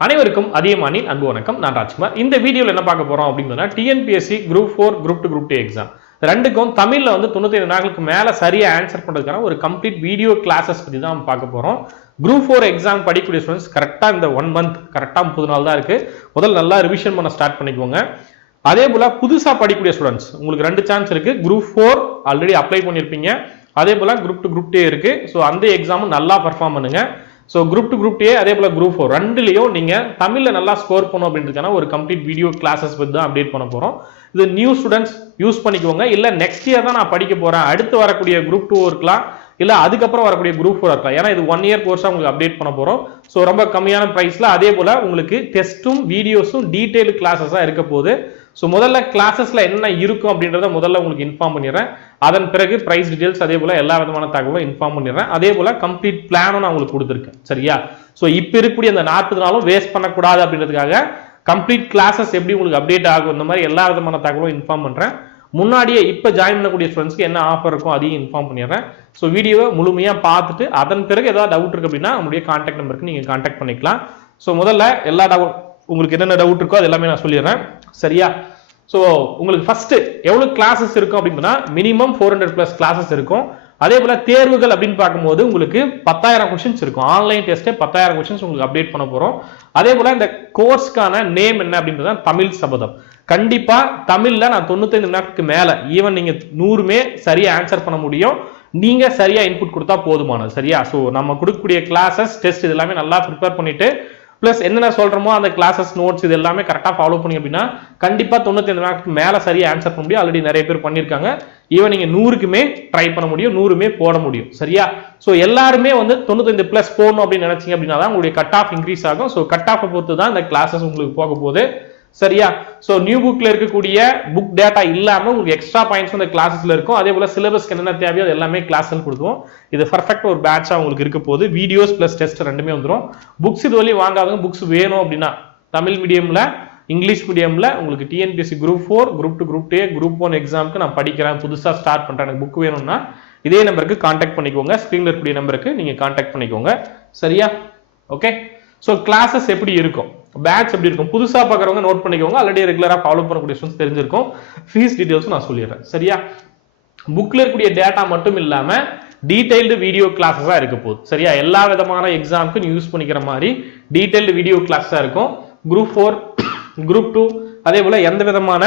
அனைவருக்கும் அதிகமானின் அன்பு வணக்கம். நான் ராஜ்குமார். இந்த வீடியோவில் என்ன பார்க்க போகிறோம் அப்படின்னு சொன்னால் TNPSC group four group two group two exam ரெண்டுக்கும் தமிழில் வந்து தொண்ணூத்தி நாட்களுக்கு மேலே சரியாக ஆன்சர் பண்ணுறதுக்கான ஒரு கம்ப்ளீட் வீடியோ கிளாஸஸ் பற்றி தான் நம்ம பார்க்க போகிறோம் குரூப் ஃபோர் எக்ஸாம் படிக்கக்கூடிய ஸ்டூடெண்ட்ஸ் கரெக்டாக இந்த ஒன் மந்த் கரெக்டாக முப்பது நாள் தான் இருக்குது முதல்ல நல்லா ரிவிஷன் பண்ண ஸ்டார்ட் பண்ணிக்கோங்க. அதே போல் புதுசாக படிக்கக்கூடிய ஸ்டூடெண்ட்ஸ் உங்களுக்கு ரெண்டு சான்ஸ் இருக்குது குரூப் ஃபோர் ஆல்ரெடி அப்ளை பண்ணியிருப்பீங்க அதே போல் குரூப் டூ குரூப் டே இருக்குது ஸோ அந்த எக்ஸாமும் நல்லா பர்ஃபார்ம் பண்ணுங்கள் so group two group A அதே போல குரூப் ஃபோர் ரெண்டுலையும் நீங்க தமிழ்ல நல்லா ஸ்கோர் பண்ணும் அப்படின்றதுக்கான ஒரு கம்ப்ளீட் வீடியோ கிளாஸஸ் பற்றி தான் அப்டேட் பண்ண போறோம். இது நியூ ஸ்டூடெண்ட்ஸ் யூஸ் பண்ணிக்கோங்க. இல்ல நெக்ஸ்ட் இயர் தான் நான் படிக்க போறேன். அடுத்து வரக்கூடிய குரூப் டூ இருக்கலாம். இல்ல அதுக்கப்புறம் வரக்கூடிய குரூப் ஃபோர் இருக்கலாம். ஏன்னா இது ஒன் இயர் கோர்ஸா உங்களுக்கு அப்டேட் பண்ண போறோம். ஸோ ரொம்ப கம்மியான பிரைஸ்ல அதே போல உங்களுக்கு டெஸ்ட்டும் வீடியோஸும் டீட்டெயில் கிளாஸஸா இருக்க போகுது. ஸோ முதல்ல கிளாஸஸ்ல என்ன இருக்கும் அப்படின்றத முதல்ல உங்களுக்கு இன்ஃபார்ம் பண்ணிடுறேன். அதன் பிறகு ப்ரைஸ் டீடைல்ஸ் அதே போல் எல்லா விதமான தகவலும் இன்ஃபார்ம் பண்ணிடுறேன். அதே போல் கம்ப்ளீட் பிளானும் நான் உங்களுக்கு கொடுத்துருக்கேன். சரியா? ஸோ இப்போ இருக்கக்கூடிய அந்த நாற்பது நாளும் வேஸ்ட் பண்ணக்கூடாது அப்படின்றதுக்காக கம்ப்ளீட் கிளாஸஸ் எப்படி உங்களுக்கு அப்டேட் ஆகும் இந்த மாதிரி எல்லா விதமான தகவலும் இன்ஃபார்ம் பண்ணுறேன் முன்னாடியே இப்போ ஜாயின் பண்ணக்கூடிய ஸ்டூடெண்ட்ஸ்க்கு என்ன ஆஃபர் இருக்கும் அதையும் இன்ஃபார்ம் பண்ணிடுறேன். ஸோ வீடியோவை முழுமையாக பார்த்துட்டு அதன் பிறகு ஏதாவது டவுட் இருக்குது அப்படின்னா நம்மளுடைய கான்டாக்ட் நம்பருக்கு நீங்கள் கான்டாக்ட் பண்ணிக்கலாம். ஸோ முதல்ல எல்லா டவுட் உங்களுக்கு என்னென்ன டவுட் இருக்கோ அது எல்லாமே நான் சொல்லிடுறேன். சரியா? ஸோ உங்களுக்கு ஃபர்ஸ்ட் எவ்வளோ கிளாஸஸ் இருக்கும் அப்படின்னா minimum four hundred plus classes இருக்கும். அதே போல தேர்வுகள் அப்படின்னு பார்க்கும்போது உங்களுக்கு பத்தாயிரம் கொஷின்ஸ் இருக்கும். ஆன்லைன் டெஸ்ட்டே பத்தாயிரம் கொஷின்ஸ் உங்களுக்கு அப்டேட் பண்ண போறோம். அதே போல இந்த கோர்ஸ்க்கான நேம் என்ன அப்படின்றது தமிழ் சபதம். கண்டிப்பா தமிழ்ல நான் தொண்ணூத்தைந்து நாட்களுக்கு மேல ஈவன் நீங்க நூறுமே சரியா ஆன்சர் பண்ண முடியும். நீங்க சரியா இன்புட் கொடுத்தா போதுமானது சரியா? ஸோ நம்ம கொடுக்கக்கூடிய கிளாஸஸ் டெஸ்ட் இது எல்லாமே நல்லா ப்ரிப்பேர் பண்ணிட்டு ப்ளஸ் என்னென்ன சொல்றோமோ அந்த கிளாஸஸ் நோட்ஸ் இது எல்லாமே கரெக்டாக ஃபாலோ பண்ணி அப்படின்னா கண்டிப்பா தொண்ணூத்தி மார்க் மேலே சரியா ஆன்சர் பண்ண முடியும். ஆல்ரெடி நிறைய பேர் பண்ணியிருக்காங்க ஈவன் நீங்க நூறுக்குமே ட்ரை பண்ண முடியும் நூறுமே போட முடியும். சரியா? ஸோ எல்லாருமே வந்து தொண்ணூத்தஞ்சு பிளஸ் போடணும் அப்படின்னு நினைச்சீங்க அப்படின்னா தான் உங்களுடைய கட் ஆஃப் இன்க்ரீஸ் ஆகும். ஸோ கட் ஆஃப் பொறுத்து தான் இந்த கிளாஸஸ் உங்களுக்கு போக போகுது. சரியா? சோ நியூ புக்ல இருக்கக்கூடிய புக் டேட்டா இல்லாம உங்களுக்கு எக்ஸ்ட்ரா பாயிண்ட்ஸ் அந்த கிளாஸஸ்ல இருக்கும். அதே போல சிலபஸ்க்கு என்னென்ன தேவையோ அது எல்லாமே கிளாஸ்ல கொடுத்துவோம் இது பர்ஃபெக்ட் ஒரு பேட்சா உங்களுக்கு இருக்க போது வீடியோஸ் பிளஸ் டெஸ்ட் ரெண்டுமே வந்துடும் புக்ஸ் இது வழி வாங்காதவங்க புக்ஸ் வேணும் அப்படின்னா தமிழ் மீடியம்ல இங்கிலீஷ் மீடியம்ல உங்களுக்கு TNPSC group four group two group டே குரூப் ஒன் எக்ஸாமுக்கு நான் படிக்கிறேன். புதுசா ஸ்டார்ட் பண்றேன். எனக்கு புக் வேணும்னா இதே நம்பருக்கு கான்டாக்ட் பண்ணிக்கோங்க. ஸ்க்ரீன்ல இருக்கக்கூடிய நம்பருக்கு நீங்க கான்டாக்ட் பண்ணிக்கோங்க. சரியா? ஓகே ஸோ கிளாஸஸ் எப்படி இருக்கும்? பேட்ச் எப்படி இருக்கும்? புதுசாக பார்க்குறவங்க நோட் பண்ணிக்கோங்க. ஆல்ரெடி ரெகுலராக ஃபாலோ பண்ணக்கூடிய ஸ்டூடெண்ட்ஸ் தெரிஞ்சிருக்கும். ஃபீஸ் டீட்டெயில்ஸும் நான் சொல்லிடுறேன். சரியா? புக்கில் இருக்கக்கூடிய டேட்டா மட்டும் இல்லாமல் டீடைல்டு வீடியோ கிளாஸஸாக இருக்க போகுது. சரியா? எல்லா விதமான எக்ஸாமுக்கும் யூஸ் பண்ணிக்கிற மாதிரி டீடைல்டு வீடியோ கிளாஸா இருக்கும். குரூப் ஃபோர் குரூப் டூ அதே போல் எந்த விதமான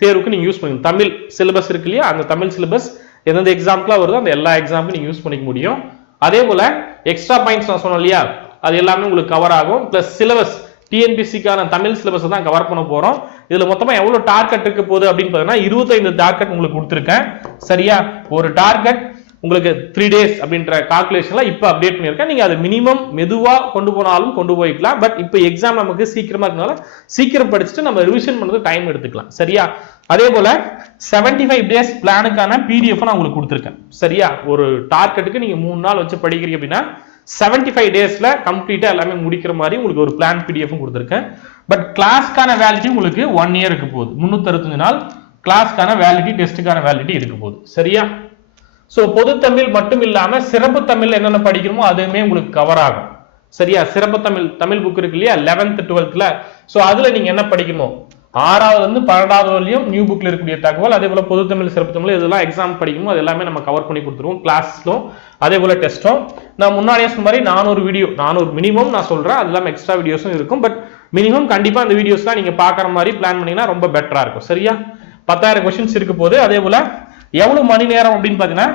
தேர்வுக்கு நீங்கள் யூஸ் பண்ணிக்கணும் தமிழ் சிலபஸ் இருக்கு இல்லையா? அந்த தமிழ் சிலபஸ் எந்தெந்த எக்ஸாம்க்குலாம் வருதோ அந்த எல்லா எக்ஸாமுக்கும் நீங்கள் யூஸ் பண்ணிக்க முடியும். அதே போல் எக்ஸ்ட்ரா பாயிண்ட்ஸ் நான் சொன்னேன் இல்லையா? அது எல்லாமே உங்களுக்கு கவர் ஆகும். ப்ளஸ் சிலபஸ் டிஎன்பிசிக்கான தமிழ் சிலபஸை தான் கவர் பண்ண போகிறோம் இதில் மொத்தமாக எவ்வளோ டார்கெட் இருக்க போகுது அப்படின்னு பார்த்தீங்கன்னா இருபத்தைந்து டார்கெட் உங்களுக்கு கொடுத்துருக்கேன். சரியா? ஒரு டார்கெட் உங்களுக்கு த்ரீ டேஸ் அப்படின்ற கால்குலேஷன்லாம் இப்போ அப்டேட் பண்ணியிருக்கேன். நீங்கள் அது மினிமம் மெதுவாக கொண்டு போனாலும் கொண்டு போய்க்கலாம். பட் இப்போ எக்ஸாம் நமக்கு சீக்கிரமாக இருக்கனால சீக்கிரம் படிச்சுட்டு நம்ம ரிவிஷன் பண்ணுறது டைம் எடுத்துக்கலாம். சரியா? அதே போல் செவன்டி ஃபைவ் டேஸ் பிளானுக்கான பிடிஎஃப் நான் உங்களுக்கு கொடுத்துருக்கேன். சரியா? ஒரு டார்கெட்டுக்கு நீங்கள் மூணு நாள் வச்சு படிக்கிறீங்க அப்படின்னா செவன்டி ஃபைவ் டேஸ்ல கம்ப்ளீட்டா எல்லாமே முடிக்கிற மாதிரி உங்களுக்கு ஒரு பிளான் பிடிஎஃப் கொடுத்துருக்கேன். பட் கிளாஸ்க்கான வேலிட்டி உங்களுக்கு ஒன் இயர் இருக்க போகுது. முன்னூத்தி நாள் கிளாஸ்க்கான வேலிட்டி டெஸ்ட்டுக்கான வேலிட்டி இருக்க போகுது. சரியா? ஸோ பொது தமிழ் மட்டும் இல்லாம சிறப்பு தமிழ் என்னென்ன படிக்கணுமோ அதுவுமே உங்களுக்கு கவர் ஆகும். சரியா? சிறப்பு தமிழ் தமிழ் புக் இருக்கு இல்லையா? லெவன்த் டுவெல்த்ல ஸோ அதுல நீங்க என்ன படிக்கணும்? ஆறாவது வந்து பன்னெண்டாவது வரையும் நியூ புக்ல இருக்கக்கூடிய தகவல் அதே போல பொது தமிழ் சிறப்பு தமிழ் இதெல்லாம் எக்ஸாம் படிக்கணும் அது எல்லாமே நம்ம கவர் பண்ணி கொடுத்துருவோம் கிளாஸ்லும் அதே போல டெஸ்ட்டும் நான் முன்னாடியே சொன்ன மாதிரி நானூறு வீடியோ நானூறு மினிமம் நான் சொல்றேன். அது எக்ஸ்ட்ரா வீடியோஸும் இருக்கும். பட் மினிமம் கண்டிப்பா அந்த வீடியோஸ்லாம் நீங்க பாக்குற மாதிரி பிளான் பண்ணீங்கன்னா ரொம்ப பெட்டரா இருக்கும். சரியா? பத்தாயிரம் கொஸ்டின்ஸ் இருக்க போது அதே போல எவ்வளவு மணி நேரம் அப்படின்னு பாத்தீங்கன்னா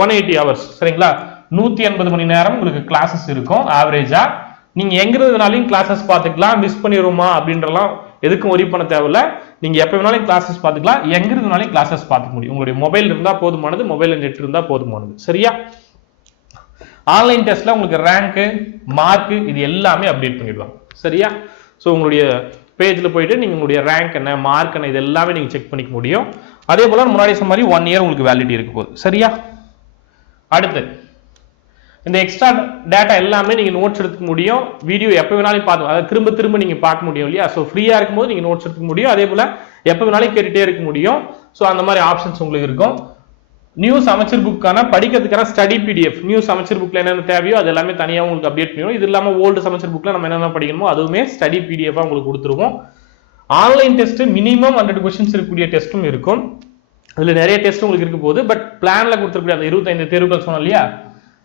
ஒன் எயிட்டி ஹவர்ஸ் சரிங்களா? நூத்தி எண்பது மணி நேரம் உங்களுக்கு கிளாஸஸ் இருக்கும் ஆவரேஜா நீங்க எங்கிறதுனாலையும் கிளாஸஸ் பார்த்துக்கலாம் மிஸ் பண்ணிடுவோமா அப்படின்றலாம் எதுக்கும் ஒரி பண்ண தேவையில்ல. நீங்க எப்ப வேணாலும் கிளாஸஸ் பார்த்துக்கலாம். எங்க இருந்தாலும் கிளாஸஸ் பார்த்துக்க முடியும். உங்களுடைய மொபைல் இருந்தா போதுமானது மொபைல் நெட் இருந்தா போதுமானது. சரியா? ஆன்லைன் டெஸ்ட்ல உங்களுக்கு ரேங்க்கு மார்க் இது எல்லாமே அப்டேட் பண்ணிடுவாங்க. சரியா? ஸோ உங்களுடைய பேஜ்ல போயிட்டு நீங்க உங்களுடைய ரேங்க் என்ன மார்க் என்ன இது எல்லாமே நீங்க செக் பண்ணிக்க முடியும். அதே போல முன்னாடி சொன்ன மாதிரி ஒன் இயர் உங்களுக்கு வேலிட்டி இருக்க போகுது. சரியா? அடுத்து இந்த எக்ஸ்ட்ரா டேட்டா எல்லாமே நீங்க நோட்ஸ் எடுத்துக்க முடியும். வீடியோ எப்போ வேணாலும் பார்த்து அதை திரும்ப திரும்ப நீங்க பார்க்க முடியும் இல்லையா? ஸோ ஃப்ரீயா இருக்கும்போது நீங்க நோட்ஸ் எடுத்துக்க முடியும். அதே போல எப்போ வேணாலும் கேட்டுட்டே இருக்க முடியும். ஸோ அந்த மாதிரி ஆப்ஷன்ஸ் உங்களுக்கு இருக்கும். நியூஸ் அமைச்சர் புக்கான படிக்கிறதுக்கான ஸ்டடி பிடிஎஃப் நியூஸ் அமைச்சர் புக்ல என்னென்ன தேவையோ அது எல்லாமே தனியாக உங்களுக்கு அப்டேட் பண்ணிடும் இது இல்லாமல் ஓல்டு அமைச்சர் புக்ல நம்ம என்னென்ன படிக்கணுமோ அதுவுமே ஸ்டடி பிடிஎஃபாக உங்களுக்கு கொடுத்துருவோம். Online test minimum hundred questions இருக்கக்கூடிய டெஸ்ட்டும் இருக்கும். அதில் நிறைய டெஸ்ட் உங்களுக்கு இருக்க போகுது. பட் பிளானில் கொடுத்துருக்கூடிய அந்த இருபத்தைந்து தேர்வுகள் சொன்னோம் இல்லையா?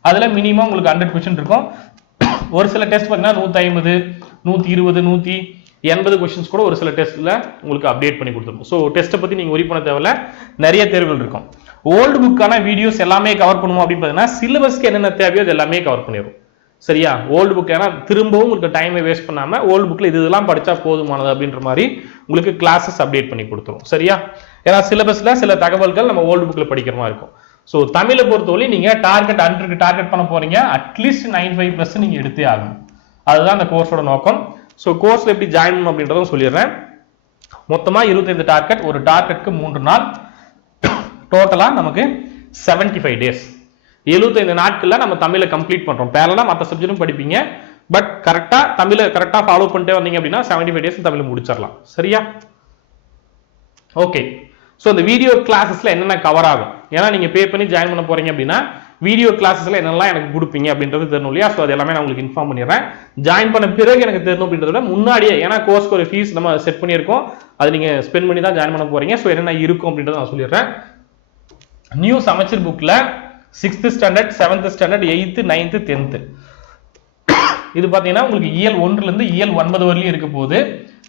அதில் மினிமம் உங்களுக்கு ஹண்ட்ரட் கொஸ்டின் இருக்கும். ஒரு சில டெஸ்ட் பார்த்தீங்கன்னா நூற்றி ஐம்பது நூற்றி இருபது நூற்றி எண்பது கொஷின்ஸ் கூட ஒரு சில டெஸ்ட்டில் உங்களுக்கு அப்டேட் பண்ணி கொடுத்துருக்கும். ஸோ டெஸ்ட்டை பற்றி நீங்கள் ஒரி பண்ண தேவையில்ல. நிறைய தேர்வுகள் இருக்கும். ஓல்டு புக்கான வீடியோஸ் எல்லாமே கவர் பண்ணுவோம் அப்படின்னு பார்த்தீங்கன்னா சிலபஸ்க்கு என்னென்ன தேவையோ அது எல்லாமே கவர் பண்ணிடும் சரியா? ஓல்டு புக் ஏன்னா திரும்பவும் உங்களுக்கு டைமை வேஸ்ட் பண்ணாமல் ஓல்டு புக்கில் இது இதெல்லாம் படித்தா போதுமானது அப்படின்ற மாதிரி உங்களுக்கு கிளாஸஸ் அப்டேட் பண்ணி கொடுத்துரும். சரியா? ஏன்னா சிலபஸில் சில தகவல்கள் நம்ம ஓல்டு புக்கில் படிக்கிற மாதிரி இருக்கும். ஸோ தமிழை பொறுத்தவரை நீங்கள் டார்கெட் ஹண்ட்ரடுக்கு டார்கெட் பண்ண போறீங்க. அட்லீஸ்ட் நைன் ஃபைவ் ப்ளஸ் நீங்கள் எடுத்தே ஆகணும். அதுதான் அந்த கோர்ஸோட நோக்கம். ஸோ கோர்ஸில் எப்படி ஜாயின் பண்ணணும் அப்படின்றதும் சொல்லிடுறேன். மொத்தமாக இருபத்தைந்து டார்கெட் ஒரு டார்கெட்டுக்கு மூன்று நாள். டோட்டலாக நமக்கு 75 ஃபைவ் டேஸ் எழுபத்தைந்து நாட்களில் நம்ம தமிழை கம்ப்ளீட் பண்ணுறோம் பேரலாக மற்ற சப்ஜெக்டும் படிப்பீங்க. பட் கரெக்டாக தமிழை கரெக்டாக ஃபாலோ பண்ணிட்டே வந்தீங்க அப்படின்னா 75 ஃபைவ் டேஸ் தமிழ் முடிச்சிடலாம். சரியா? ஓகே ஸோ அந்த வீடியோ கிளாஸஸ்ல என்னென்ன கவர் ஆகும்? ஏன்னா நீங்க பே பண்ணி ஜாயின் பண்ண போறீங்க அப்படின்னா வீடியோ கிளாஸஸ்ல என்னெல்லாம் எனக்கு கொடுப்பீங்க அப்படின்றது தெரியணும் இல்லையா? ஸோ அது எல்லாமே நான் உங்களுக்கு இன்ஃபார்ம் பண்ணிடுறேன். ஜாயின் பண்ண பிறகு எனக்கு தெரியணும் அப்படின்றத விட முன்னாடியே ஏன்னா கோர்ஸ்க்கு ஒரு ஃபீஸ் நம்ம செட் பண்ணியிருக்கோம். அது நீங்க ஸ்பெண்ட் பண்ணி தான் ஜாயின் பண்ண போறீங்க. ஸோ என்னென்ன இருக்கும் அப்படின்றத நான் சொல்லிடுறேன். நியூஸ் அமைச்சர் புக்ல sixth standard seventh standard eighth ninth tenth இது பார்த்தீங்கன்னா உங்களுக்கு இயல் ஒன்றுல இருந்து இயல் ஒன்பது வரலையும் இருக்க போகுது.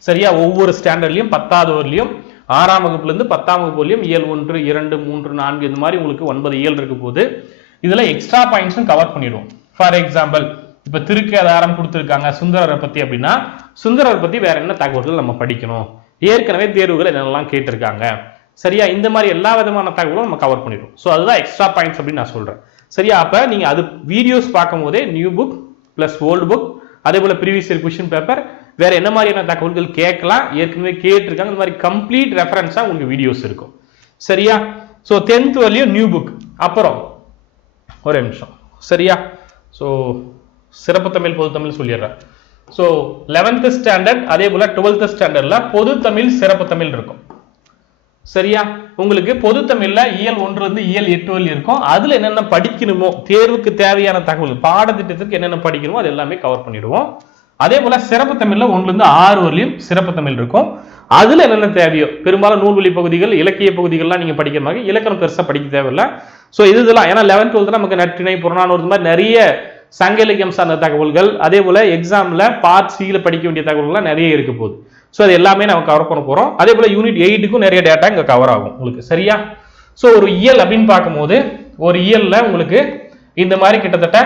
சரியா? ஒவ்வொரு ஸ்டாண்டர்ட்லையும் பத்தாவது வரலையும் ஆறாம் வகுப்புலேருந்து பத்தாம் வகுப்பு வரையும் இயல் ஒன்று இரண்டு மூன்று நான்கு இந்த மாதிரி உங்களுக்கு ஒன்பது இயல் இருக்க போது இதில் எக்ஸ்ட்ரா பாயிண்ட்ஸும் கவர் பண்ணிடுவோம். ஃபார் எக்ஸாம்பிள் இப்ப திருக்கேதாரம் கொடுத்துருக்காங்க. சுந்தரரை பற்றி அப்படின்னா சுந்தரர் பற்றி வேற என்ன தகவல்கள் நம்ம படிக்கணும்? ஏற்கனவே தேர்வுகள் என்னெல்லாம் கேட்டிருக்காங்க? சரியா? இந்த மாதிரி எல்லா விதமான தகவலும் நம்ம கவர் பண்ணிடுவோம். ஸோ அதுதான் எக்ஸ்ட்ரா பாயிண்ட்ஸ் அப்படின்னு நான் சொல்கிறேன் சரியா? அப்போ நீங்கள் அது வீடியோஸ் பார்க்கும் போதே new book plus old book அதே போல் ப்ரீவியஸ் இயர் கொஷின் பேப்பர் வேற என்ன மாதிரியான தகவல்கள் கேட்கலாம்? ஏற்கனவே கேட்டிருக்காங்க. இந்த மாதிரி கம்ப்ளீட் ரெஃபரன்ஸா உங்களுக்கு வீடியோஸ் இருக்கும். சரியா? ஸோ டென்த் வரலையும் நியூ புக் அப்புறம் ஒரு நிமிஷம். சரியா? ஸோ சிறப்பு தமிழ் பொது தமிழ் சொல்லிடுறேன். ஸோ லெவன்த்து ஸ்டாண்டர்ட் அதே போல டுவெல்த்து ஸ்டாண்டர்ட்ல பொது தமிழ் சிறப்பு தமிழ் இருக்கும். சரியா? உங்களுக்கு பொது தமிழ்ல இயல் ஒன்று இருந்து இயல் எட்டு வழி இருக்கும். அதுல என்னென்ன படிக்கணுமோ தேர்வுக்கு தேவையான தகவல் பாடத்திட்டத்துக்கு என்னென்ன படிக்கணுமோ அது எல்லாமே கவர் பண்ணிடுவோம். அதே போல சிறப்பு தமிழ்ல ஒன்றுல இருந்து ஆறு வரலையும் சிறப்பு தமிழ் இருக்கும். அதுல என்னென்ன தேவையோ பெரும்பாலும் நூல்வழி பகுதிகள் இலக்கிய பகுதிகள்லாம் நீங்க படிக்கிற மாதிரி இலக்கணம் பெருசா படிக்க தேவையில்ல. ஸோ இது இதெல்லாம் ஏன்னா லெவன்த் டுவெல்த் நமக்கு நற்றிணை புறநானூறு மாதிரி நிறைய சங்க இலக்கியம் சார்ந்த தகவல்கள் அதே போல எக்ஸாம்ல பார்ட் சியில படிக்க வேண்டிய தகவல்கள்லாம் நிறைய இருக்க போகுது. ஸோ அது எல்லாமே நம்ம கவர் பண்ண போறோம். அதே போல யூனிட் எயிட்டுக்கும் நிறைய டேட்டா இங்க கவர் ஆகும் உங்களுக்கு சரியா? ஸோ ஒரு இயல் அப்படின்னு பார்க்கும்போது ஒரு இயல்ல உங்களுக்கு இந்த மாதிரி கிட்டத்தட்ட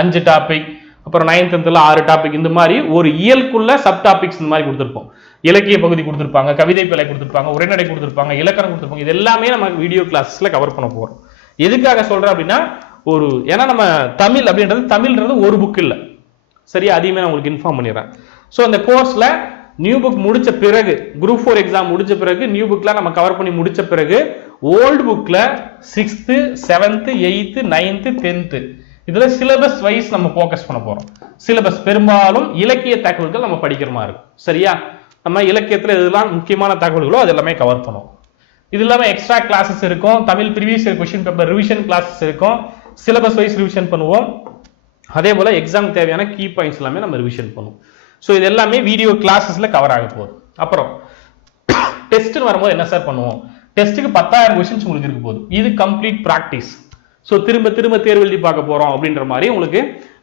அஞ்சு டாபிக் அப்புறம் நைன்த் டென்த்தில் ஆறு டாபிக் இந்த மாதிரி ஒரு இயல்குள்ள சப் டாபிக்ஸ் இந்த மாதிரி கொடுத்துருப்போம். இலக்கிய பகுதி கொடுத்துருப்பாங்க கவிதை பிழை கொடுத்துருப்பாங்க உரைநடை கொடுத்துருப்பாங்க இலக்கணம் கொடுத்துருப்பாங்க இது எல்லாமே நம்ம வீடியோ கிளாஸஸ்ல கவர் பண்ண போறோம். எதுக்காக சொல்றேன் அப்படின்னா ஒரு ஏன்னா நம்ம தமிழ் அப்படின்றது தமிழ்ன்றது ஒரு புக் இல்லை. சரியா? அதையுமே நான் உங்களுக்கு இன்ஃபார்ம் பண்ணிடுறேன். ஸோ அந்த கோர்ஸ்ல நியூ புக் முடிச்ச பிறகு குரூப் ஃபோர் எக்ஸாம் முடிச்ச பிறகு நியூ புக்ல நம்ம கவர் பண்ணி முடிச்ச பிறகு ஓல்டு புக்கில் sixth seventh eighth ninth tenth இதில் சிலபஸ் வைஸ் நம்ம ஃபோக்கஸ் பண்ண போகிறோம் சிலபஸ் பெரும்பாலும் இலக்கிய தகவல்கள் நம்ம படிக்கிற மாதிரி இருக்கும். சரியா? நம்ம இலக்கியத்தில் இதெல்லாம் முக்கியமான தகவல்களோ அது எல்லாமே கவர் பண்ணுவோம். இது இல்லாமல் எக்ஸ்ட்ரா கிளாஸஸ் இருக்கும். Tamil previous year question paper revision classes இருக்கும். சிலபஸ் வைஸ் ரிவிஷன் பண்ணுவோம். அதே போல் எக்ஸாம் தேவையான கீ பாயிண்ட்ஸ் எல்லாமே நம்ம ரிவிஷன் பண்ணுவோம். ஸோ இது எல்லாமே வீடியோ கிளாஸஸில் கவர் ஆக போகுது. அப்புறம் டெஸ்ட்டுன்னு வரும்போது என்ன சார் பண்ணுவோம்? டெஸ்ட்டுக்கு பத்தாயிரம் கொஸ்டின்ஸ் முடிஞ்சிருக்கு போகுது. இது கம்ப்ளீட் ப்ராக்டிஸ் ஸோ திரும்ப திரும்ப தேர்வு எழுதி பார்க்க போகிறோம் அப்படின்ற மாதிரி உங்களுக்கு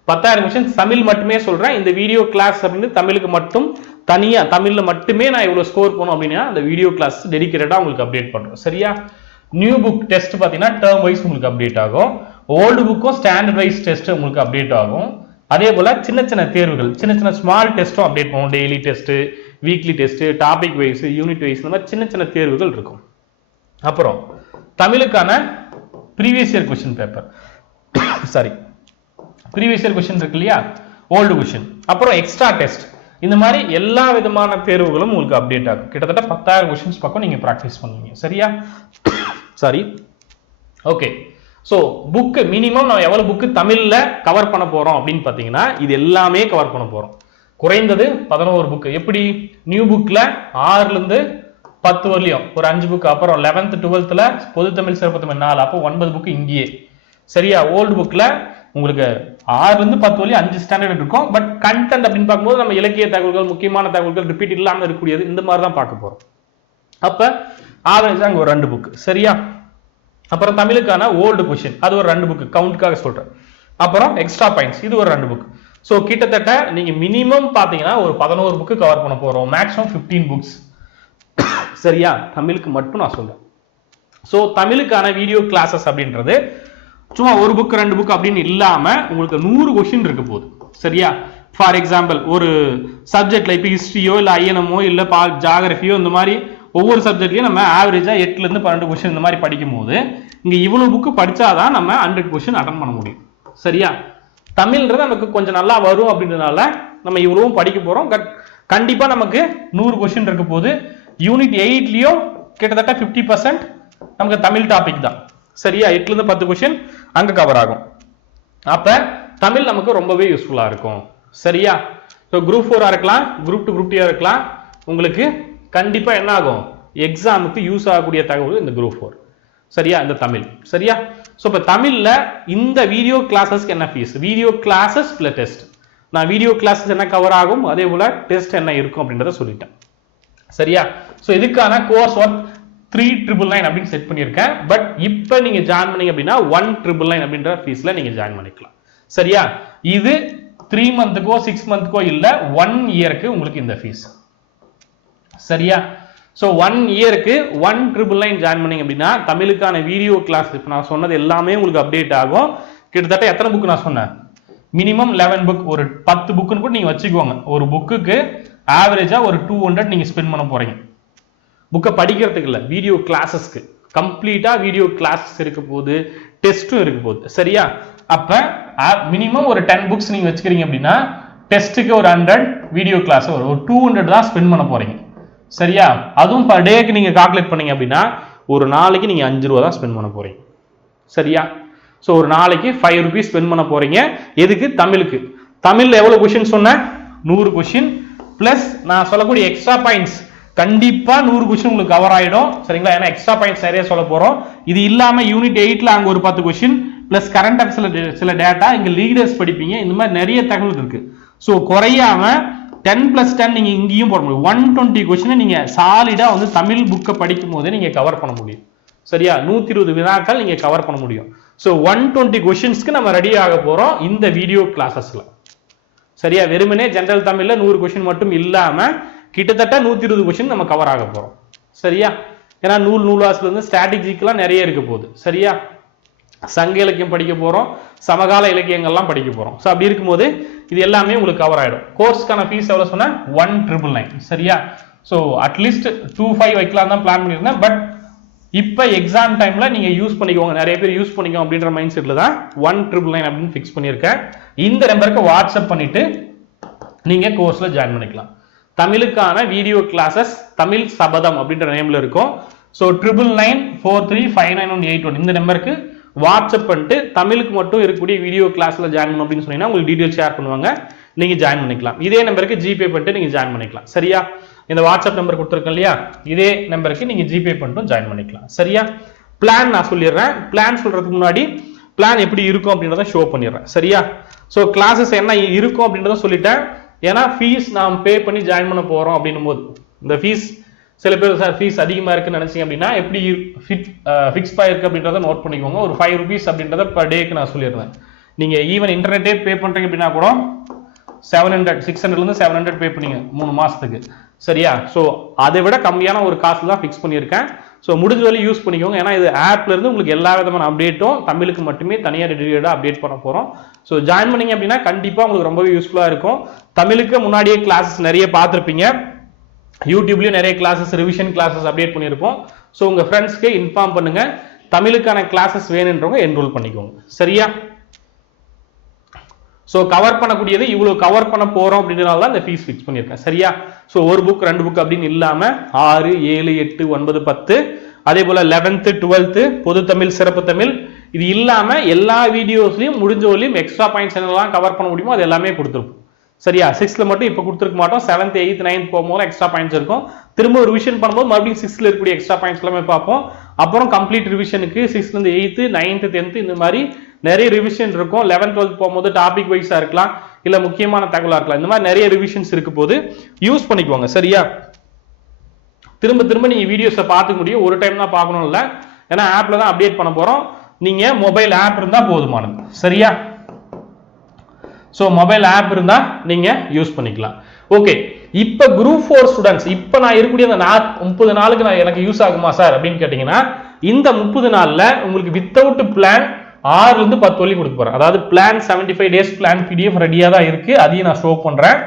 பத்தாயிரம் கொஸ்டின்ஸ் தமிழ் மட்டுமே சொல்கிறேன் இந்த வீடியோ கிளாஸ் அப்படின்னு தமிழுக்கு மட்டும் தனியாக தமிழில் மட்டுமே நான் இவ்வளோ ஸ்கோர் பண்ணணும் அப்படின்னா அந்த வீடியோ கிளாஸ் டெடிக்கேட்டடாக உங்களுக்கு அப்டேட் பண்ணுறோம் சரியா? நியூ புக் டெஸ்ட் பார்த்தீங்கன்னா டேர்ம் வைஸ் உங்களுக்கு அப்டேட் ஆகும். ஓல்டு புக்கும் ஸ்டாண்டர்ட் வைஸ் டெஸ்ட் உங்களுக்கு அப்டேட் ஆகும். அதே போல் சின்ன சின்ன தேர்வுகள் சின்ன சின்ன ஸ்மால் டெஸ்ட்டும் அப்டேட் பண்ணுவோம். Daily test weekly test topic wise unit wise இந்த மாதிரி சின்ன சின்ன தேர்வுகள் இருக்கும். அப்புறம் தமிழுக்கான previous year question paper sorry previous year question இருக்கு இல்லையா? ஓல்டு கொஷின் அப்புறம் எக்ஸ்ட்ரா டெஸ்ட் இந்த மாதிரி எல்லா விதமான தேர்வுகளும் உங்களுக்கு அப்டேட் ஆகும். கிட்டத்தட்ட பத்தாயிரம் கொஷின்ஸ் பக்கம் நீங்கள் ப்ராக்டிஸ் பண்ணுவீங்க. சரியா? Sorry okay so book minimum நம்ம எவ்வளோ புக்கு தமிழில் கவர் பண்ண போகிறோம் அப்படின்னு பார்த்தீங்கன்னா இது எல்லாமே கவர் பண்ண போகிறோம் குறைந்தது பதினோரு புக்கு எப்படி? நியூ புக்கில் ஆறுலேருந்து பத்து வரலையும். ஒரு அஞ்சு புக் அப்புறம் லெவன்த் டுவெல்த்ல பொது தமிழ் சிறப்பு தமிழ் நாலு அப்போ ஒன்பது புக் இங்கேயே. சரியா? ஓல்டு புக்ல உங்களுக்கு ஆறுல இருந்து பத்து வரலையும் அஞ்சு ஸ்டாண்டர்ட் இருக்கும். பட் கண்டென்ட் அப்படின்னு பார்க்கும்போது நம்ம இலக்கிய தகவல்கள் முக்கியமான தகவல்கள் ரிப்பீட் இல்லாமல் இருக்கக்கூடியது. இந்த மாதிரி தான் பார்க்க போறோம். அப்ப ஆவரேஜ் அங்க ஒரு ரெண்டு புக் சரியா? அப்புறம் தமிழுக்கான ஓல்டு கொஷின் அது ஒரு ரெண்டு புக் கவுண்ட்காக சொல்றேன். அப்புறம் எக்ஸ்ட்ரா பாயிண்ட்ஸ் இது ஒரு ரெண்டு புக் ஸோ கிட்டத்தட்ட நீங்க மினிமம் பாத்தீங்கன்னா ஒரு பதினோரு புக்கு கவர் பண்ண போறோம். மேக்ஸிமம் 15 புக்ஸ் சரியா? தமிழுக்கு மட்டும் நான் சொல்கிறேன் ஸோ தமிழுக்கான வீடியோ கிளாஸஸ் அப்படின்றது சும்மா ஒரு புக் ரெண்டு புக் அப்படின்னு இல்லாமல் உங்களுக்கு நூறு கொஷின் இருக்க போகுது. சரியா? ஃபார் எக்ஸாம்பிள் ஒரு சப்ஜெக்ட்ல இப்போ ஹிஸ்ட்ரியோ இல்லை ஐஎன்எம்மோ இல்லை பா ஜாகிரஃபியோ இந்த மாதிரி ஒவ்வொரு சப்ஜெக்ட்லையும் நம்ம ஆவரேஜாக எட்டுலேருந்து பன்னெண்டு கொஷின் இந்த மாதிரி படிக்கும் போது இங்கே இவ்வளோ புக்கு படித்தாதான் நம்ம ஹண்ட்ரட் கொஷின் அட்டன் பண்ண முடியும். சரியா? தமிழ்ன்றது நமக்கு கொஞ்சம் நல்லா வரும் அப்படின்றதுனால நம்ம இவ்வளவும் படிக்க போகிறோம் கட் கண்டிப்பாக நமக்கு நூறு கொஷின் இருக்க போது யூனிட் எயிட்லயும் கிட்டத்தட்ட 50% பர்சன்ட் நமக்கு தமிழ் டாபிக் தான். சரியா? எட்டுல இருந்து பத்து கொஷின் அங்க கவர் ஆகும். அப்ப தமிழ் நமக்கு ரொம்பவே யூஸ்ஃபுல்லா இருக்கும். சரியா? ஸோ குரூப் ஃபோரா இருக்கலாம் குரூப் டூ குரூப் டூ இருக்கலாம். உங்களுக்கு கண்டிப்பா என்ன ஆகும்? எக்ஸாமுக்கு யூஸ் ஆகக்கூடிய தகவல் இந்த குரூப் ஃபோர் சரியா? இந்த தமிழ். சரியா? ஸோ இப்போ தமிழ்ல இந்த வீடியோ கிளாஸஸ்க்கு என்ன ஃபீஸ் வீடியோ கிளாஸஸ் இல்லை டெஸ்ட் நான் வீடியோ கிளாஸஸ் என்ன கவர் ஆகும்? அதே போல டெஸ்ட் என்ன இருக்கும் அப்படின்றத சொல்லிட்டேன். சரியா? ஸோ இதுக்கான course work three triple nine அப்படின்னு செட் பண்ணியிருக்கேன். பட் இப்போ நீங்க ஜாயின் பண்ணீங்க அப்படின்னா ஒன் ட்ரிபிள் நைன் அப்படின்ற ஃபீஸ்ல நீங்க ஜாயின் பண்ணிக்கலாம். சரியா? இது த்ரீ மந்த்துக்கோ சிக்ஸ் மந்த்துக்கோ இல்லை ஒன் இயருக்கு உங்களுக்கு இந்த ஃபீஸ் சரியா? ஸோ ஒன் இயருக்கு ஒன் ட்ரிபிள் நைன் ஜாயின் பண்ணீங்க அப்படின்னா தமிழுக்கான வீடியோ கிளாஸ் இப்போ நான் சொன்னது எல்லாமே உங்களுக்கு அப்டேட் ஆகும். கிட்டத்தட்ட எத்தனை புக் நான் சொன்னேன்? மினிமம் லெவன் புக் ஒரு பத்து புக்குன்னு கூட நீங்கள் வச்சுக்கோங்க. ஒரு புக்குக்கு ஆவரேஜா ஒரு டூ ஹண்ட்ரட் நீங்கள் ஸ்பெண்ட் பண்ண போறீங்க. புக்கை படிக்கிறதுக்கு இல்லை வீடியோ கிளாஸஸ்க்கு கம்ப்ளீட்டாக வீடியோ கிளாஸஸ் இருக்க போகுது டெஸ்ட்டும் இருக்க போகுது. சரியா? அப்போ மினிமம் ஒரு டென் புக்ஸ் நீங்கள் வச்சுக்கிறீங்க அப்படின்னா டெஸ்ட்டுக்கு ஒரு ஹண்ட்ரட் வீடியோ கிளாஸ் ஒரு ஒரு டூ ஹண்ட்ரட் தான் ஸ்பெண்ட் பண்ண போகிறீங்க சரியா? அதுவும் பர் டேக்கு நீங்கள் கால்குலேட் பண்ணீங்க அப்படின்னா ஒரு நாளைக்கு நீங்கள் அஞ்சு ரூபா தான் ஸ்பெண்ட் பண்ண போகிறீங்க சரியா? ஸோ ஒரு நாளைக்கு ஃபைவ் ருபீஸ் ஸ்பெண்ட் பண்ண போகிறீங்க எதுக்கு? தமிழுக்கு. தமிழில் எவ்வளோ கொஷின் சொன்னேன்? நூறு கொஷின் ப்ளஸ் நான் சொல்லக்கூடிய எக்ஸ்ட்ரா பாயிண்ட்ஸ் கண்டிப்பா நூறு கொஷின் உங்களுக்கு கவர் ஆயிடும். சரிங்களா? ஏன்னா எக்ஸ்ட்ரா பாயிண்ட்ஸ் நிறைய சொல்ல போறோம். இது இல்லாம யூனிட் எயிட்ல அங்க ஒரு பத்து கொஷின் பிளஸ் கரண்ட் அஃபேர்ஸ்ல சில டேட்டா இங்க லீடர்ஸ் படிப்பீங்க. இந்த மாதிரி நிறைய தகவல் இருக்கு. ஸோ குறையாம டென் பிளஸ் டென் நீங்க இங்கேயும் போட முடியும். ஒன் டுவெண்ட்டி கொஸ்டினை நீங்க சாலிடா வந்து தமிழ் புக்கை படிக்கும் போதே நீங்க கவர் பண்ண முடியும். சரியா? நூத்தி இருபது வினாக்கள் நீங்க கவர் பண்ண முடியும். ஸோ ஒன் டுவெண்ட்டி கொஸ்டின்ஸ்க்கு நம்ம ரெடி ஆக போறோம் இந்த வீடியோ கிளாஸஸ்ல சரியா? வெறுமனே ஜென்ரல் தமிழ்ல நூறு கொஸ்டின் மட்டும் இல்லாம கிட்டத்தட்ட நூத்தி இருபது கொஸ்டின் நம்ம கவர் ஆக போறோம். சரியா? ஏன்னா நூல் நூலாசுல இருந்து ஸ்ட்ராட்டஜிக்கெல்லாம் நிறைய இருக்க போகுது. சரியா? சங்க இலக்கியம் படிக்க போறோம். சமகால இலக்கியங்கள்லாம் படிக்க போறோம். ஸோ அப்படி இருக்கும்போது இது எல்லாமே உங்களுக்கு கவர் ஆயிடும். கோர்ஸ்க்கான ஃபீஸ் எவ்வளவு சொன்னேன்? ஒன் ட்ரிபிள் நைன் சரியா? So at least two five வைக்கலாம் தான் பிளான் பண்ணியிருந்தேன். பட் இப்போ எக்ஸாம் டைம்ல நீங்க யூஸ் பண்ணிக்கோங்க. நிறைய பேர் யூஸ் பண்ணிக்கோங்க அப்படின்ற மைண்ட் செட்ல தான் ஒன் ட்ரிபிள் நைன் அப்படின்னு ஃபிக்ஸ் பண்ணியிருக்கேன். இந்த நம்பருக்கு வாட்ஸ்அப் பண்ணிட்டு நீங்க கோர்ஸ்ல ஜாயின் பண்ணிக்கலாம். தமிழுக்கான வீடியோ கிளாஸஸ் தமிழ் சபதம் அப்படின்ற நேம்ல இருக்கும். So triple nine four three five nine one eight one இந்த நம்பருக்கு வாட்ஸ்அப் பண்ணிட்டு தமிழுக்கு மட்டும் இருக்கக்கூடிய வீடியோ கிளாஸ்ல ஜாயின் பண்ணும் அப்படின்னு சொன்னீங்கன்னா உங்களுக்கு டீடைல் ஷேர் பண்ணுவாங்க. நீங்க ஜாயின் பண்ணிக்கலாம். இதே நம்பருக்கு ஜிபே பண்ணிட்டு நீங்க ஜாயின் பண்ணிக்கலாம். சரியா? இந்த வாட்ஸ்அப் நம்பர் கொடுத்துருக்கேன் இல்லையா? இதே நம்பருக்கு நீங்க ஜிபே பண்ணிட்டும் ஜாயின் பண்ணிக்கலாம். சரியா? பிளான் நான் சொல்லிடுறேன். பிளான் சொல்றதுக்கு முன்னாடி பிளான் எப்படி இருக்கும் அப்படின்றத ஷோ பண்ணிடுறேன். சரியா? ஸோ கிளாஸஸ் என்ன இருக்கும் அப்படின்றத சொல்லிட்டேன். ஏன்னா ஃபீஸ் நாம் பே பண்ணி ஜாயின் பண்ண போகிறோம் அப்படின்னும் போது இந்த ஃபீஸ் சில பேர் சார் ஃபீஸ் அதிகமாக இருக்குன்னு நினச்சிங்க அப்படின்னா எப்படி ஃபிக்ஸ் ஆயிருக்கு அப்படின்றத நோட் பண்ணிக்கோங்க. ஒரு ஃபைவ் ருபீஸ் அப்படின்றத பர் டேக்கு நான் சொல்லிடுறேன். நீங்கள் ஈவன் இன்டர்நெட்டே பே பண்ணுறீங்க அப்படின்னா கூட செவன் ஹண்ட்ரட் சிக்ஸ் ஹண்ட்ரட்லேருந்து செவன் ஹண்ட்ரட் பே பண்ணிங்க மூணு மாதத்துக்கு சரியா? ஸோ அதை விட கம்மியான ஒரு காசு தான் ஃபிக்ஸ் பண்ணியிருக்கேன். ஸோ முடிஞ்ச வரை யூஸ் பண்ணிக்கோங்க. ஏன்னா இது ஆப்லேருந்து உங்களுக்கு எல்லா விதமான அப்டேட்டும் தமிழுக்கு மட்டுமே தனியாக டெடிகேட்டாக அப்டேட் பண்ண போகிறோம் ஸோ ஜாயின் பண்ணீங்க அப்படின்னா கண்டிப்பாக உங்களுக்கு ரொம்பவே யூஸ்ஃபுல்லாக இருக்கும். தமிழுக்கு முன்னாடியே கிளாஸஸ் நிறைய பார்த்துருப்பீங்க. யூடியூப்லேயும் நிறைய கிளாஸஸ் ரிவிஷன் கிளாஸஸ் அப்டேட் பண்ணியிருப்போம். ஸோ உங்கள் ஃப்ரெண்ட்ஸ்க்கு இன்ஃபார்ம் பண்ணுங்க. தமிழுக்கான கிளாஸஸ் வேணுன்றவங்க என்ரோல் பண்ணிக்கோங்க. சரியா? ஸோ கவர் பண்ணக்கூடியது இவ்வளோ கவர் பண்ண போகிறோம் அப்படின்றனால தான் இந்த ஃபீஸ் ஃபிக்ஸ் பண்ணியிருக்கேன். சரியா? ஸோ ஒரு புக் ரெண்டு புக் அப்படின்னு இல்லாமல் ஆறு ஏழு எட்டு ஒன்பது பத்து அதே போல் லெவன்த்து டுவெல்த்து பொது தமிழ் சிறப்பு தமிழ் இது இல்லாமல் எல்லா வீடியோஸ்லையும் முடிஞ்சவரையும் எக்ஸ்ட்ரா பாயிண்ட்ஸ் என்னெல்லாம் கவர் பண்ண முடியுமோ அது எல்லாமே கொடுத்துருப்போம். சரியா? சிக்ஸ்த்தில் மட்டும் இப்போ கொடுத்துருக்க மாட்டோம். செவன்த் எயித் நைன்த் போகும்போது எக்ஸ்ட்ரா பாயிண்ட்ஸ் இருக்கும். திரும்ப ரிவிஷன் பண்ணும்போது மறுபடியும் சிக்ஸ்த்தில் இருக்கக்கூடிய எக்ஸ்ட்ரா பாயிண்ட்ஸ் எல்லாமே பார்ப்போம். அப்புறம் கம்ப்ளீட் ரிவிஷனுக்கு சிக்ஸ்த்லேருந்து எயித்து நைன்த்து டென்த்து இந்த மாதிரி நிறைய ரிவிஷன் இருக்கும். லெவன்த் டுவெல்த் போகும்போது டாபிக் வைஸாக இருக்கலாம். இல்லை முக்கியமான தகவலாக இருக்கலாம். இந்த மாதிரி நிறைய ரிவிஷன்ஸ் இருக்க போது யூஸ் பண்ணிக்குவாங்க. சரியா? திரும்ப திரும்ப நீங்கள் வீடியோஸை பார்த்துக்க முடியும். ஒரு டைம் தான் பார்க்கணும் இல்லை ஏன்னா ஆப்பில் தான் அப்டேட் பண்ண போகிறோம் நீங்கள் மொபைல் ஆப் இருந்தால் போதுமானது. சரியா? ஸோ மொபைல் ஆப் இருந்தால் நீங்கள் யூஸ் பண்ணிக்கலாம். ஓகே இப்போ குரூப் ஃபோர் ஸ்டூடெண்ட்ஸ் இப்போ நான் இருக்கக்கூடிய அந்த நா முப்பது நாளுக்கு நான் எனக்கு யூஸ் ஆகுமா சார்? அப்படின்னு கேட்டிங்கன்னா இந்த முப்பது நாளில் உங்களுக்கு வித்தவுட் பிளான் ஆறுல இருந்து பத்து வழி கொடுக்க போறேன். அதாவது plan seventy five days plan PDF ரெடியாக தான் இருக்கு. அதையும் நான் ஷோ பண்றேன்.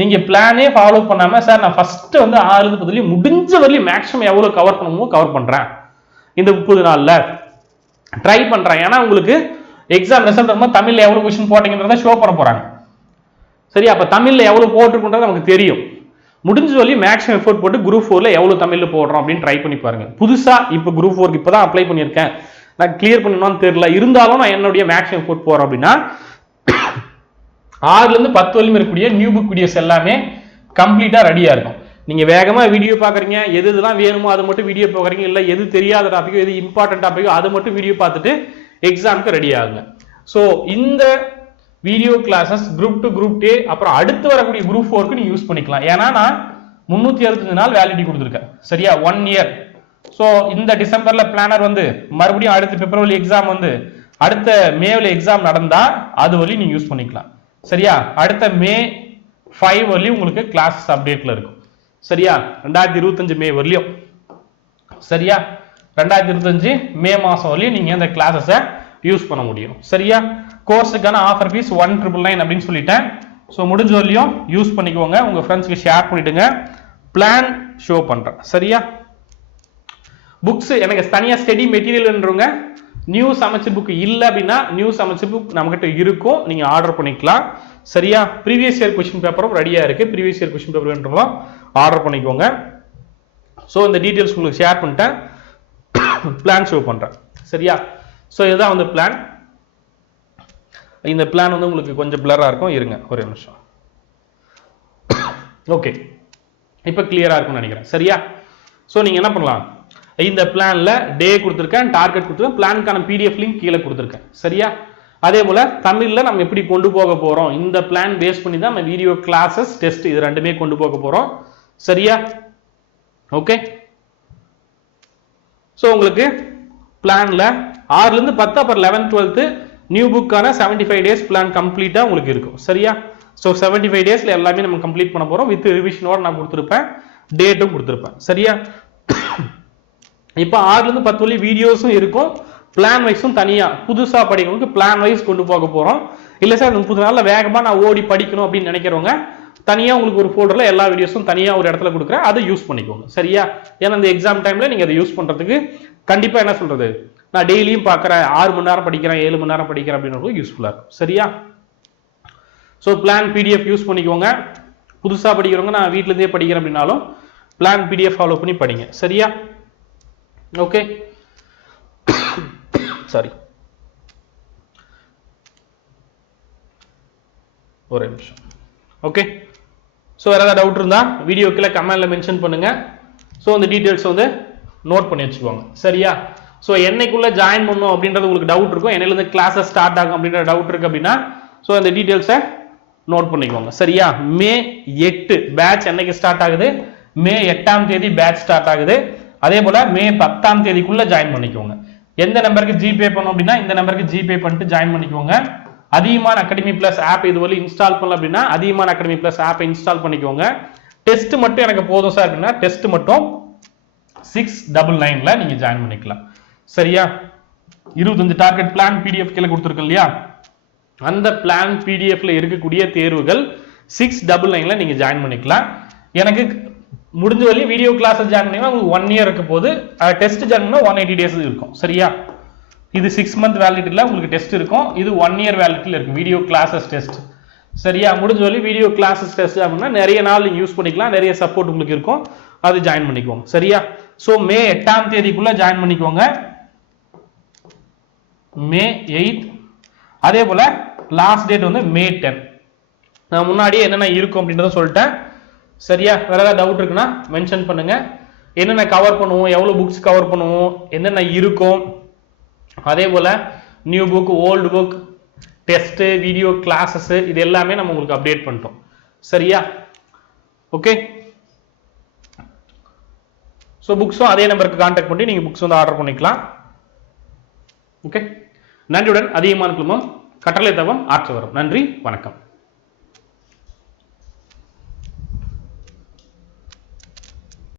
நீங்க பிளானே ஃபாலோ பண்ணாம சார் நான் ஃபர்ஸ்ட் வந்து ஆறுல இருந்து பத்து முடிஞ்ச வரையும் மேக்ஸிமம் எவ்வளவு கவர் பண்ணுமோ கவர் பண்றேன். இந்த முப்பது நாள்ல. ட்ரை பண்றேன். ஏன்னா உங்களுக்கு எக்ஸாம் ரிசல்ட் வரும்போது தமிழ்ல எவ்வளவு கொஸ்டின் போட்டீங்கன்றத ஷோ பண்ண போறாங்க. சரி அப்ப தமிழ்ல எவ்வளவு போட்டிருக்குன்றது நமக்கு தெரியும். முடிஞ்ச வழி மேக்ஸிமம் எஃபோர்ட் போட்டு குரூப் ஃபோர்ல எவ்வளவு தமிழ்ல போடுறோம் அப்படின்னு ட்ரை பண்ணி பாருங்க. புதுசா இப்போ குரூப் ஃபோருக்கு இப்பதான் அப்ளை பண்ணியிருக்கேன். நான் கிளியர் பண்ணணும்னு தெரியல. இருந்தாலும் நான் என்னுடைய மேக்ஸிமம் எஃபோர்ட் போகிறேன் அப்படின்னா ஆறுலேருந்து பத்து வரையும் இருக்கக்கூடிய நியூ புக் வீடியோஸ் எல்லாமே கம்ப்ளீட்டாக ரெடியாக இருக்கும். நீங்கள் வேகமாக வீடியோ பார்க்குறீங்க. எது இதெல்லாம் வேணுமோ அதை மட்டும் வீடியோ பார்க்குறீங்க இல்லை எது தெரியாத டாப்பிக்கோ எது இம்பார்ட்டன்ட் டாப்பிக்கோ அதை மட்டும் வீடியோ பார்த்துட்டு எக்ஸாமுக்கு ரெடி ஆகுங்க. ஸோ இந்த video classes group two group day அப்புறம் அடுத்து வரக்கூடிய குரூப் ஃபோருக்கு நீங்கள் யூஸ் பண்ணிக்கலாம். ஏன்னா நான் முந்நூற்றி அறுபத்தஞ்சு நாள் வேலிடி கொடுத்துருக்கேன். சரியா? ஒன் இயர் ஸோ இந்த டிசம்பர்ல பிளானர் வந்து மறுபடியும் அடுத்த பிப்ரவரி எக்ஸாம் வந்து அடுத்த மேவில் எக்ஸாம் நடந்தா அது வழி நீங்க யூஸ் பண்ணிக்கலாம். சரியா? அடுத்த மே ஃபைவ் வரலையும் உங்களுக்கு கிளாஸ் அப்டேட்ல இருக்கும். சரியா? ரெண்டாயிரத்தி இருபத்தஞ்சு மே வரலையும் சரியா? ரெண்டாயிரத்தி இருபத்தஞ்சு மே மாசம் வரலையும் நீங்க இந்த கிளாஸஸை யூஸ் பண்ண முடியும். சரியா? கோர்ஸுக்கான offer fees one triple nine அப்படின்னு சொல்லிட்டேன். ஸோ முடிஞ்ச வரலையும் யூஸ் பண்ணிக்கோங்க. உங்க ஃப்ரெண்ட்ஸ்க்கு ஷேர் பண்ணிடுங்க. பிளான் ஷோ பண்றேன். சரியா? புக்ஸ் எனக்கு தனியாக ஸ்டடி மெட்டீரியல்ன்றவங்க நியூ சமைச்ச புக் இல்லை அப்படின்னா நியூ சமைச்ச புக் நம்மகிட்ட இருக்கும். நீங்கள் ஆர்டர் பண்ணிக்கலாம். சரியா? ப்ரீவியஸ் இயர் கொஸ்டின் பேப்பரும் ரெடியாக இருக்குது previous year question paper order பண்ணிக்கோங்க. ஸோ இந்த டீட்டெயில்ஸ் உங்களுக்கு ஷேர் பண்ணிட்டேன். பிளான் ஷோ பண்ணுறேன் சரியா? ஸோ இதுதான் வந்து பிளான் இந்த பிளான் வந்து உங்களுக்கு கொஞ்சம் பிளராக இருக்கும். இருங்க ஒரே நிமிஷம். ஓகே இப்போ கிளியராக இருக்கும்னு நினைக்கிறேன். சரியா? ஸோ நீங்கள் என்ன பண்ணலாம்? இந்த பிளான்ல டே கொடுத்துருக்கேன் டார்கெட் கொடுத்துருக்கேன் பிளானுக்கான பிடிஎஃப் லிங்க் கீழே கொடுத்துருக்கேன். சரியா? அதே போல தமிழ்ல நம்ம எப்படி கொண்டு போக போறோம்? இந்த பிளான் பேஸ் பண்ணி தான் நம்ம வீடியோ கிளாஸஸ் டெஸ்ட் இது ரெண்டுமே கொண்டு போக போறோம். சரியா? ஓகே ஸோ உங்களுக்கு பிளான்ல ஆறுல இருந்து பத்து அப்புறம் லெவன்த் டுவெல்த்து நியூ புக்கான செவன்டி ஃபைவ் டேஸ் பிளான் கம்ப்ளீட்டாக உங்களுக்கு இருக்கும். சரியா? ஸோ செவன்டி ஃபைவ் டேஸ்ல எல்லாமே நம்ம கம்ப்ளீட் பண்ண போகிறோம் வித் ரிவிஷனோட நான் கொடுத்துருப்பேன். டேட்டும் கொடுத்துருப்பேன். சரியா? இப்போ ஆறுலேருந்து பத்து வழி வீடியோஸும் இருக்கும். பிளான் வைஸும் தனியாக புதுசாக படிக்கிறவங்களுக்கு பிளான் வைஸ் கொண்டு போக போகிறோம் இல்லை சார் இந்த முப்பது நாளில் வேகமாக நான் ஓடி படிக்கணும் அப்படின்னு நினைக்கிறவங்க தனியாக உங்களுக்கு ஒரு ஃபோல்டரில் எல்லா வீடியோஸும் தனியாக ஒரு இடத்துல கொடுக்குறேன். அதை யூஸ் பண்ணிக்கோங்க. சரியா? ஏன்னா இந்த எக்ஸாம் டைமில் நீங்கள் அதை யூஸ் பண்ணுறதுக்கு கண்டிப்பாக என்ன சொல்கிறது நான் டெய்லியும் பார்க்குறேன். ஆறு மணி நேரம் படிக்கிறேன் ஏழு மணி நேரம் படிக்கிறேன் அப்படின்னு யூஸ்ஃபுல்லாக இருக்கும். சரியா? ஸோ பிளான் பிடிஎஃப் யூஸ் பண்ணிக்கோங்க. புதுசாக படிக்கிறவங்க நான் வீட்டிலேருந்தே படிக்கிறேன் அப்படின்னாலும் பிளான் பிடிஎஃப் ஃபாலோ பண்ணி படிங்க. சரியா? ஓகே சாரி ஒரு நிமிஷம். ஓகே ஸோ வேறு ஏதாவது டவுட் இருந்தால் வீடியோ கீழே கமெண்டில் மென்ஷன் பண்ணுங்கள் ஸோ அந்த டீட்டெயில்ஸ் வந்து நோட் பண்ணி வச்சுக்கோங்க சரியா? ஸோ என்னைக்குள்ளே ஜாயின் பண்ணும் அப்படின்றது உங்களுக்கு டவுட் இருக்கும். என்னையிலேருந்து கிளாஸஸ் ஸ்டார்ட் ஆகும் அப்படின்ற டவுட் இருக்கு அப்படின்னா ஸோ அந்த டீட்டெயில்ஸை நோட் பண்ணிக்கோங்க சரியா? மே எட்டு பேட்ச் என்னைக்கு ஸ்டார்ட் ஆகுது? மே எட்டாம் தேதி பேட்ச் ஸ்டார்ட் ஆகுது. அதே போல மே பத்தாம் தேதிக்குள்ள ஜாயின் பண்ணிக்கோங்க. எந்த நம்பருக்கு ஜிபே பண்ணோம் அப்படின்னா இந்த நம்பருக்கு ஜிபே பண்ணிட்டு ஜாயின் பண்ணிக்கோங்க. அதிகமான அகாடமி பிளஸ் ஆப் இதுவரை இன்ஸ்டால் பண்ணல அப்படின்னா அதிகமான அகாடமி பிளஸ் ஆப்பை இன்ஸ்டால் பண்ணிக்கோங்க. டெஸ்ட் மட்டும் எனக்கு போதும் சார் அப்படின்னா டெஸ்ட் மட்டும் சிக்ஸ் டபுள் நைன்ல நீங்க ஜாயின் பண்ணிக்கலாம். சரியா? இருபத்தஞ்சு டார்கெட் பிளான் பிடிஎஃப் கீழே கொடுத்துருக்கு இல்லையா? அந்த பிளான் பிடிஎஃப்ல இருக்கக்கூடிய தேர்வுகள் சிக்ஸ் டபுள் நைன்ல நீங்க ஜாயின் பண்ணிக்கலாம். எனக்கு முடிஞ்ச வரையும் வீடியோ கிளாஸ் ஜாயின் பண்ணீங்கன்னா உங்களுக்கு ஒன் இயர் இருக்க போது டெஸ்ட் ஜாயின் பண்ணால் ஒன் எயிட்டி டேஸ் இருக்கும். சரியா? இது சிக்ஸ் மந்த் வேலிட்டியில் உங்களுக்கு டெஸ்ட் இருக்கும். இது ஒன் இயர் வேலிட்டியில் இருக்கும். வீடியோ கிளாஸஸ் டெஸ்ட் சரியா? முடிஞ்ச வரையும் வீடியோ கிளாஸஸ் டெஸ்ட் அப்படின்னா நிறைய நாள் நீங்கள் யூஸ் பண்ணிக்கலாம். நிறைய சப்போர்ட் உங்களுக்கு இருக்கும். அது ஜாயின் பண்ணிக்கோங்க. சரியா? ஸோ மே எட்டாம் தேதிக்குள்ளே ஜாயின் பண்ணிக்கோங்க. மே எயிட் அதே போல் லாஸ்ட் டேட் வந்து மே டென் நான் முன்னாடியே என்னென்ன இருக்கும் அப்படின்றத சொல்லிட்டேன். சரியா? வேற ஏதாவது டவுட் இருக்குன்னா மென்ஷன் பண்ணுங்க. என்னென்ன கவர் பண்ணுவோம்? எவ்வளோ புக்ஸ் கவர் பண்ணுவோம்? என்னென்ன இருக்கும்? அதே போல் new book old book test video classes இது எல்லாமே நம்ம உங்களுக்கு அப்டேட் பண்ணிட்டோம். சரியா? ஓகே ஸோ புக்ஸும் அதே நம்பருக்கு கான்டாக்ட் பண்ணி நீங்கள் புக்ஸ் வந்து ஆர்டர் பண்ணிக்கலாம். ஓகே நன்றியுடன் அதிகமான குழுமம் கட்டளை தவம் ஆற்று வரும் நன்றி வணக்கம்.